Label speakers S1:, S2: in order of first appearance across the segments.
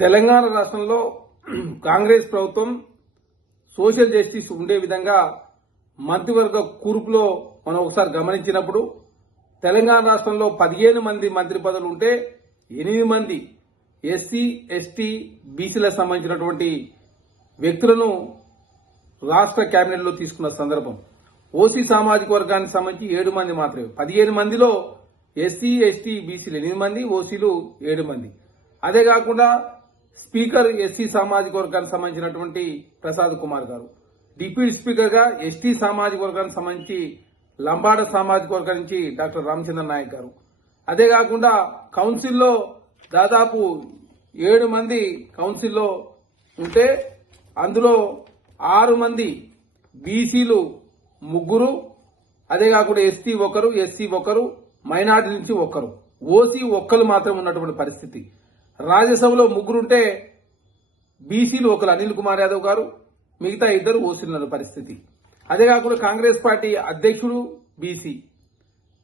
S1: తెలంగాణ రాష్ట్రంలో కాంగ్రెస్ ప్రభుత్వం social justice ఉండే విధంగా మంత్రివర్గ కూర్పులో మనం ఒకసారి గమనించినప్పుడు తెలంగాణ రాష్ట్రంలో పదిహేను మంది మంత్రి పదవులు ఉంటే ఎనిమిది మంది ఎస్సీ ఎస్టీ బీసీలకు సంబంధించినటువంటి వ్యక్తులను రాష్ట్ర కేబినెట్లో తీసుకున్న సందర్భం. ఓసీ సామాజిక వర్గానికి సంబంధించి ఏడు మంది మాత్రమే. పదిహేను మందిలో ఎస్సీ ఎస్టీ బీసీలు ఎనిమిది మంది ఓసీలు ఏడు మంది. అదే కాకుండా స్పీకర్ ఎస్సీ సామాజిక వర్గానికి సంబంధించినటువంటి ప్రసాద్ కుమార్ గారు. డిప్యూటీ స్పీకర్గా ఎస్టీ సామాజిక వర్గానికి సంబంధించి లంబాడ సామాజిక వర్గం నుంచి డాక్టర్ రామచంద్ర నాయక్ గారు. అదే కాకుండా కౌన్సిల్లో దాదాపు ఏడు మంది కౌన్సిల్లో ఉంటే అందులో ఆరు మంది బీసీలు ముగ్గురు అదే కాకుండా ఎస్టీ ఒకరు ఎస్సీ ఒకరు మైనార్టీ నుంచి ఒకరు. ఓసీ ఒక్కరు మాత్రం ఉన్నటువంటి పరిస్థితి. రాజ్యసభలో ముగ్గురుంటే బీసీలు ఒకరు అనిల్ కుమార్ యాదవ్ గారు మిగతా ఇద్దరు ఓసీలు ఉన్న పరిస్థితి. అదే కాకుండా కాంగ్రెస్ పార్టీ అధ్యక్షుడు బీసీ.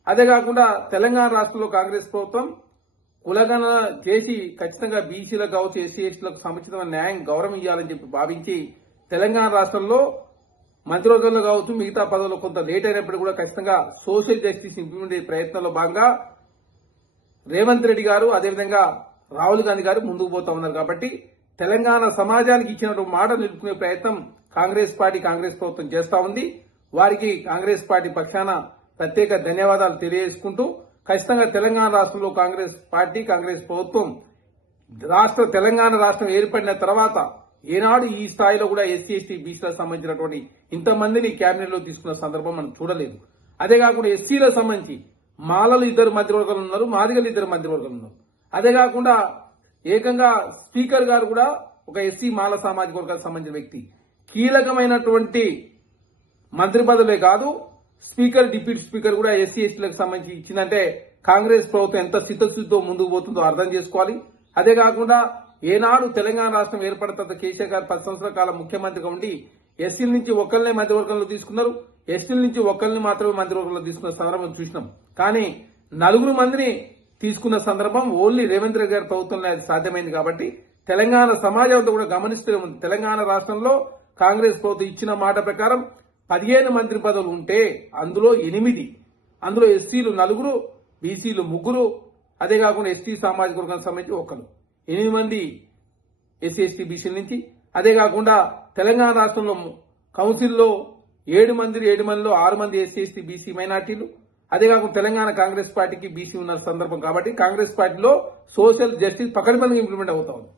S1: అదే కాకుండా తెలంగాణ రాష్ట్రంలో కాంగ్రెస్ ప్రభుత్వం కులగణన చేసి ఖచ్చితంగా బీసీలకు కావచ్చు ఎస్సీ ఎస్టీలకు సముచితమైన న్యాయం గౌరవం ఇవ్వాలని చెప్పి భావించి తెలంగాణ రాష్ట్రంలో మంత్రివర్గంలో కావచ్చు మిగతా పదవులు కొంత లేట్ అయినప్పుడు కూడా ఖచ్చితంగా సోషల్ జస్టిస్ ఇంప్లిమెంట్ ప్రయత్నంలో భాగంగా రేవంత్ రెడ్డి గారు అదేవిధంగా రాహుల్ గాంధీ గారు ముందుకు పోతా ఉన్నారు కాబట్టి తెలంగాణ సమాజానికి ఇచ్చినటువంటి మాట నిలుపుకునే ప్రయత్నం కాంగ్రెస్ పార్టీ కాంగ్రెస్ ప్రభుత్వం చేస్తా ఉంది. వారికి కాంగ్రెస్ పార్టీ పక్షాన ప్రత్యేక ధన్యవాదాలు తెలియజేసుకుంటూ ఖచ్చితంగా తెలంగాణ రాష్ట్రంలో కాంగ్రెస్ పార్టీ కాంగ్రెస్ ప్రభుత్వం రాష్ట్ర తెలంగాణ రాష్ట్రం ఏర్పడిన తర్వాత ఏనాడు ఈ స్థాయిలో కూడా ఎస్సీ ఎస్టీ బీసీలకు సంబంధించినటువంటి ఇంతమందిని కేబినెట్లో తీసుకున్న సందర్భం మనం చూడలేదు. అదే కాకుండా ఎస్సీలకు సంబంధించి మాలలు ఇద్దరు మంత్రివర్గాలు ఉన్నారు మాదిగలు ఇద్దరు మంత్రివర్గాలు ఉన్నారు. అదే కాకుండా ఏకంగా స్పీకర్ గారు కూడా ఒక ఎస్సీ మాల సామాజిక వర్గాలకు సంబంధించిన వ్యక్తి. కీలకమైనటువంటి మంత్రి పదవులే కాదు స్పీకర్ డిప్యూటీ స్పీకర్ కూడా ఎస్సీ ఎస్టీలకు సంబంధించి ఇచ్చిందంటే కాంగ్రెస్ ప్రభుత్వం ఎంత చిత్తశుద్ధితో ముందుకు పోతుందో అర్థం చేసుకోవాలి. అదే కాకుండా ఏనాడు తెలంగాణ రాష్ట్రం ఏర్పడిన కేసీఆర్ గారు పది సంవత్సరాల కాలం ముఖ్యమంత్రిగా ఉండి ఎస్సీల నుంచి ఒకరినే మంత్రివర్గంలో తీసుకున్నారు. ఎస్టీల నుంచి ఒకరిని మాత్రమే మంత్రివర్గంలో తీసుకున్న సందర్భం చూసినాం. కానీ నలుగురు మందిని తీసుకున్న సందర్భం ఓన్లీ రేవంత్ రెడ్డి గారి ప్రభుత్వంలో అది సాధ్యమైంది కాబట్టి తెలంగాణ సమాజం అంతా కూడా గమనిస్తూనే ఉంది. తెలంగాణ రాష్ట్రంలో కాంగ్రెస్ ప్రభుత్వం ఇచ్చిన మాట ప్రకారం పదిహేను మంత్రి పదవులు ఉంటే అందులో ఎనిమిది అందులో ఎస్సీలు నలుగురు బీసీలు ముగ్గురు అదే కాకుండా ఎస్టీ సామాజిక వర్గానికి సంబంధించి ఒకరు ఎనిమిది మంది ఎస్సీ ఎస్టీ బీసీల నుంచి. అదే కాకుండా తెలంగాణ రాష్ట్రంలో కౌన్సిల్లో ఏడు మంది ఏడు మందిలో ఆరు మంది ఎస్సీ ఎస్టీ బీసీ మైనార్టీలు అదే కాకుండా తెలంగాణ కాంగ్రెస్ పార్టీకి బీసీ ఉన్న సందర్భం కాబట్టి కాంగ్రెస్ పార్టీలో సోషల్ జస్టిస్ పకడ్బందీగా ఇంప్లిమెంట్ అవుతా ఉంది.